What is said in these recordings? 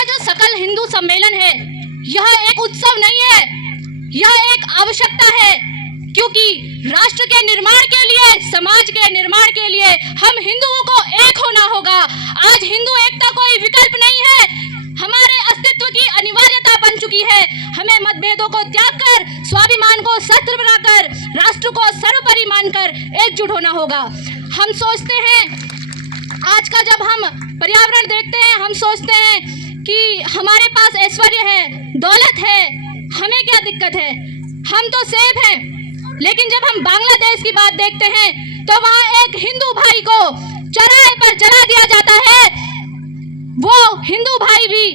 का जो सकल हिंदू सम्मेलन है यह एक उत्सव नहीं है, यह एक आवश्यकता है, क्योंकि राष्ट्र के निर्माण के लिए, समाज के निर्माण के लिए हम हिंदुओं को एक होना होगा। आज हिंदू एकता कोई विकल्प नहीं है, हमारे अस्तित्व की अनिवार्यता बन चुकी है। हमें मतभेदों को त्याग कर, स्वाभिमान को शस्त्र बनाकर, राष्ट्र को सर्वोपरि मानकर एकजुट होना होगा। हम सोचते हैं, आज का जब हम पर्यावरण देखते हैं, हम सोचते हैं कि हमारे पास ऐश्वर्य है, दौलत है, हमें क्या दिक्कत है, हम तो सेफ हैं। लेकिन जब हम बांग्लादेश की बात देखते हैं तो वहाँ एक हिंदू भाई को चौराहे पर जला दिया जाता है। वो हिंदू भाई भी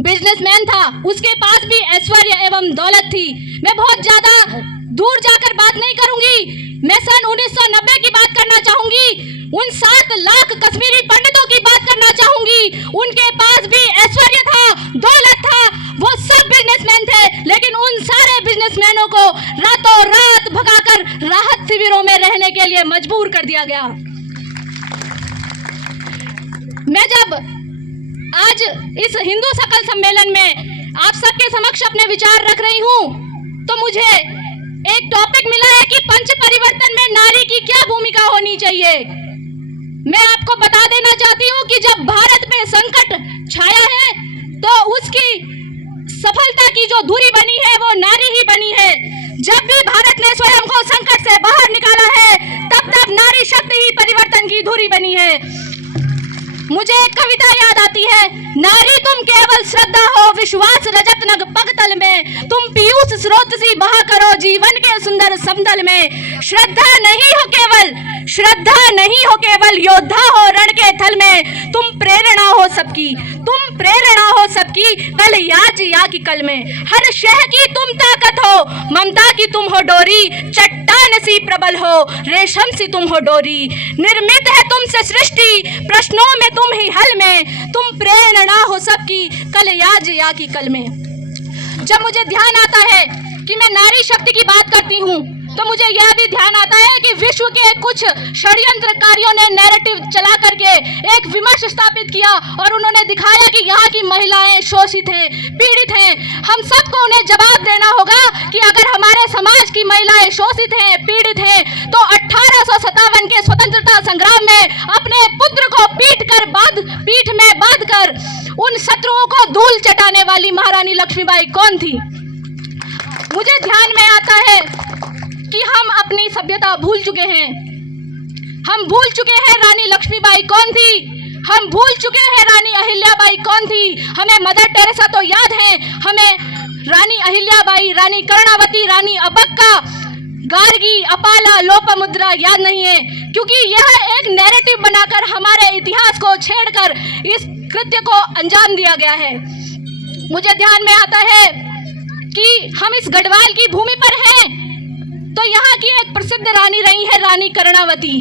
बिजनेसमैन था, उसके पास भी ऐश्वर्य एवं दौलत थी। मैं बहुत ज्यादा दूर जाकर बात नहीं करूंगी, मैं सन 1990 की बात करना चाहूंगी, उन 7 लाख कश्मीरी पंडितों की बात करना चाहूंगी। उनके पास भी ऐश्वर्य था, दौलत था, वो सब बिजनेसमैन थे, लेकिन उन सारे बिजनेसमैनों को रातों रात भगाकर राहत शिविरों में रहने के लिए मजबूर कर दिया गया। मैं जब आज इस हिंदू सकल सम्मेलन में आप सबके समक्ष अपने विचार रख रही हूँ तो मुझे एक टॉपिक मिला है कि पंच परिवर्तन में नारी की क्या भूमिका होनी चाहिए। मैं आपको बता देना चाहती हूँ कि जब भारत में संकट छाया है तो उसकी सफलता की जो धुरी बनी है वो नारी ही बनी है। जब भी भारत ने स्वयं को संकट से बाहर निकाला है तब तक नारी शक्ति ही परिवर्तन की धुरी बनी है। मुझे एक कविता याद आती है, नारी तुम केवल श्रद्धा हो विश्वास रजत नग पगतल में, तुम पीयूष स्रोत सी बहा करो जीवन के सुंदर समतल में। श्रद्धा नहीं हो केवल योद्धा हो रण के थल में, तुम प्रेरणा हो सबकी कल याज या की कल में। हर शह की तुम ताकत हो, ममता की तुम हो डोरी, चट्टान सी प्रबल हो, रेशम सी तुम हो डोरी। निर्मित है तुमसे सृष्टि, प्रश्नों में तुम ही हल में, तुम प्रेरणा हो सबकी कल याज या की कल में। जब मुझे ध्यान आता है कि मैं नारी शक्ति की बात करती हूँ तो मुझे यह भी ध्यान आता है कि विश्व के कुछ षड्यंत्रकारियों ने नैरेटिव चला करके एक विमर्श स्थापित किया और उन्होंने दिखाया कि यहाँ की महिलाएं शोषित हैं, पीड़ित हैं। हम सबको उन्हें जवाब देना होगा कि अगर हमारे समाज की महिलाएं शोषित हैं, पीड़ित हैं, तो 1857 के स्वतंत्रता संग्राम में अपने पुत्र को पीठ में बांध कर उन शत्रुओं को धूल चटाने वाली महारानी लक्ष्मीबाई कौन थी। मुझे ध्यान में आता है कि हम अपनी सभ्यता भूल चुके हैं। हम भूल चुके हैं रानी लक्ष्मीबाई कौन थी, हम भूल चुके हैं रानी अहिल्याबाई कौन थी। हमें मदर टेरेसा तो याद है, हमें रानी अहिल्याबाई, रानी कर्णावती, रानी अबक्का, गार्गी, अपाला, लोपामुद्रा याद नहीं है, क्योंकि यह एक नैरेटिव बनाकर हमारे इतिहास को छेड़कर इस कृत्य को अंजाम दिया गया है। मुझे ध्यान में आता है कि हम इस गढ़वाल की भूमि पर हैं तो यहाँ की एक प्रसिद्ध रानी रही है रानी कर्णावती।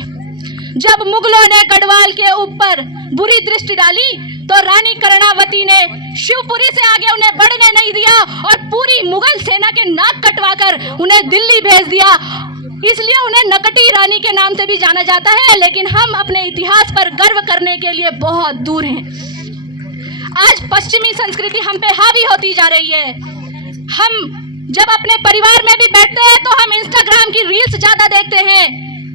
जब मुगलों ने गढ़वाल के ऊपर बुरी दृष्टि डाली तो रानी कर्णावती ने शिवपुरी से आगे उन्हें बढ़ने नहीं दिया और पूरी मुगल सेना के नाक कटवाकर उन्हें दिल्ली भेज दिया। इसलिए उन्हें नकटी रानी के नाम से भी जाना जाता है, लेकिन हम अपने इतिहास पर गर्व करने के लिए बहुत दूर हैं। आज पश्चिमी संस्कृति हम पे हावी होती जा रही है। हम जब अपने परिवार में भी बैठते हैं तो हम इंस्टाग्राम की रील्स ज्यादा देखते हैं,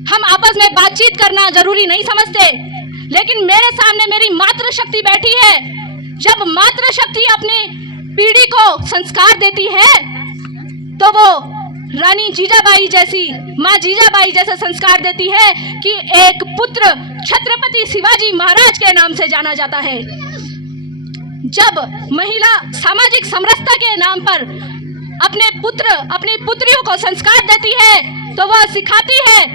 हम आपस में बातचीत करना जरूरी नहीं समझते। लेकिन मेरे सामने मेरी मातृशक्ति बैठी है। जब मातृशक्ति अपनी पीढ़ी को संस्कार देती है तो वो रानी जीजाबाई जैसी, माँ जीजाबाई जैसा संस्कार देती है कि एक पुत्र छत्रपति शिवाजी महाराज के नाम से जाना जाता है। जब महिला सामाजिक समरसता के नाम पर अपनी पुत्रियों को संस्कार देती है तो वह सिखाती है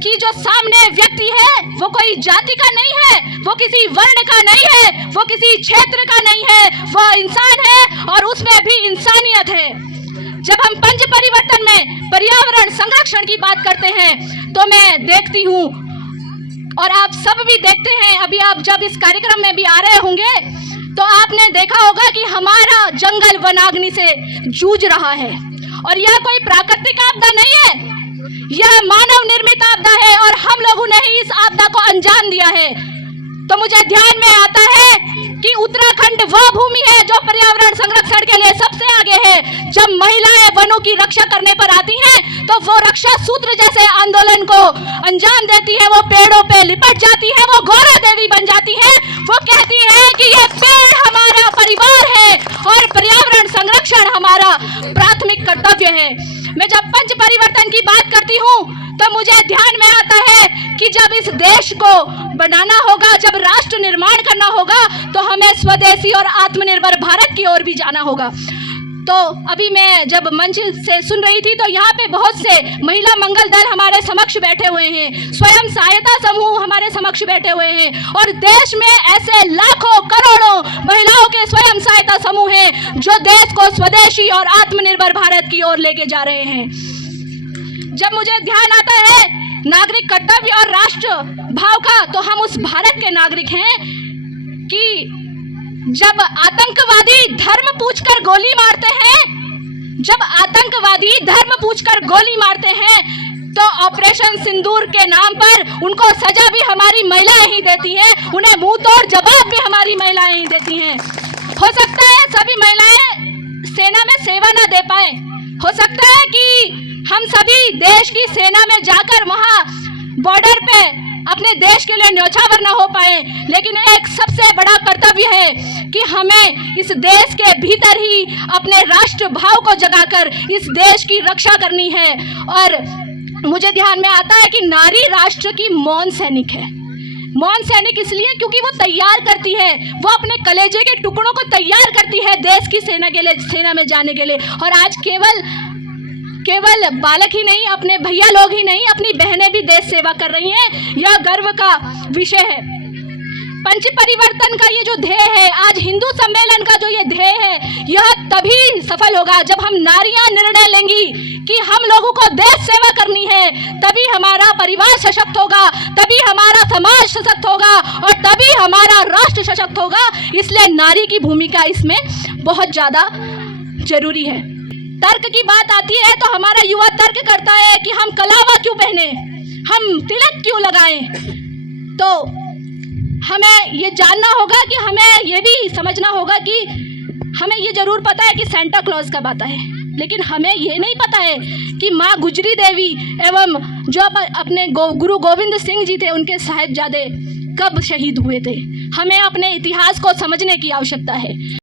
कि जो सामने व्यक्ति है वो कोई जाति का नहीं है, वो किसी वर्ण का नहीं है, वो किसी क्षेत्र का नहीं है, वह इंसान है और उसमें भी इंसानियत है। जब हम पंच परिवर्तन में पर्यावरण संरक्षण की बात करते हैं तो मैं देखती हूँ और आप सब भी देखते हैं, अभी आप जब इस कार्यक्रम में भी आ रहे होंगे तो आपने देखा होगा कि हमारा जंगल वनाग्नि से जूझ रहा है और यह कोई प्राकृतिक आपदा नहीं है, यह मानव निर्मित आपदा है और हम लोगों ने ही इस आपदा को अंजाम दिया है। तो मुझे ध्यान में आता है कि उत्तराखंड वह भूमि है जो पर्यावरण संरक्षण के लिए सबसे आगे है। जब महिलाएं वनों की रक्षा करने पर आती हैं तो वो रक्षा सूत्र जैसे आंदोलन को अंजाम देती है, वो पेड़ों पे लिपट जाती है, वो गौरा देवी बन जाती है। वो कहती है कि ये पेड़ हमारा परिवार है और पर्यावरण संरक्षण हमारा प्राथमिक कर्तव्य है। मैं जब पंच परिवर्तन की बात करती हूँ तो मुझे ध्यान में आता है कि जब इस देश को बनाना होगा, जब राष्ट्र निर्माण करना होगा, तो हमें स्वदेशी और आत्मनिर्भर भारत की ओर भी जाना होगा। तो अभी मैं जब मंच से सुन रही थी तो यहाँ पे बहुत से महिला मंगल दल हमारे समक्ष बैठे हुए हैं, स्वयं सहायता समूह हमारे समक्ष बैठे हुए हैं, और देश में ऐसे लाखों करोड़ों महिलाओं के स्वयं सहायता समूह हैं जो देश को स्वदेशी और आत्मनिर्भर भारत की ओर लेके जा रहे हैं। जब मुझे ध्यान आता है नागरिक कर्तव्य और राष्ट्र भाव का, तो हम उस भारत के नागरिक हैं कि जब आतंकवादी धर्म पूछकर गोली मारते हैं, जब आतंकवादी धर्म पूछकर गोली मारते हैं, तो ऑपरेशन सिंदूर के नाम पर उनको सजा भी हमारी महिलाएं ही देती हैं, उन्हें मुंह तोड़ जवाब भी हमारी महिलाएं ही देती हैं। हो सकता है सभी महिलाएं सेना में सेवा ना दे पाए, हो सकता है कि हम सभी देश की सेना में जाकर वहां बॉर्डर पे अपने देश के लिए न्यौछावर न हो पाए, लेकिन एक सबसे बड़ा कर्तव्य है कि हमें इस देश के भीतर ही अपने राष्ट्र भाव को जगाकर इस देश की रक्षा करनी है। और मुझे ध्यान में आता है कि नारी राष्ट्र की मौन सैनिक है। मौन सैनिक इसलिए क्योंकि वो तैयार करती है, वो अपने कलेजे के टुकड़ों को तैयार करती है देश की सेना के लिए, सेना में जाने के लिए। और आज केवल बालक ही नहीं, अपने भैया लोग ही नहीं, अपनी बहनें भी देश सेवा कर रही हैं। यह गर्व का विषय है। पंच परिवर्तन का ये जो ध्येय है, आज हिंदू सम्मेलन का जो ये ध्येय है, यह तभी सफल होगा जब हम नारियां निर्णय लेंगी कि हम लोगों को देश सेवा करनी है। तभी हमारा परिवार सशक्त होगा, तभी हमारा समाज सशक्त होगा और तभी हमारा राष्ट्र सशक्त होगा। इसलिए नारी की भूमिका इसमें बहुत ज़्यादा जरूरी है। तर्क की बात आती है तो हमारा युवा तर्क करता है कि हम कलावा क्यों पहने, हम तिलक क्यों लगाएं। तो हमें ये जानना होगा कि हमें ये भी समझना होगा कि हमें ये जरूर पता है कि सेंटा क्लॉज कब आता है, लेकिन हमें ये नहीं पता है कि माँ गुजरी देवी एवं जो अपने गुरु गोविंद सिंह जी थे, उनके साहिबजादे कब शहीद हुए थे। हमें अपने इतिहास को समझने की आवश्यकता है।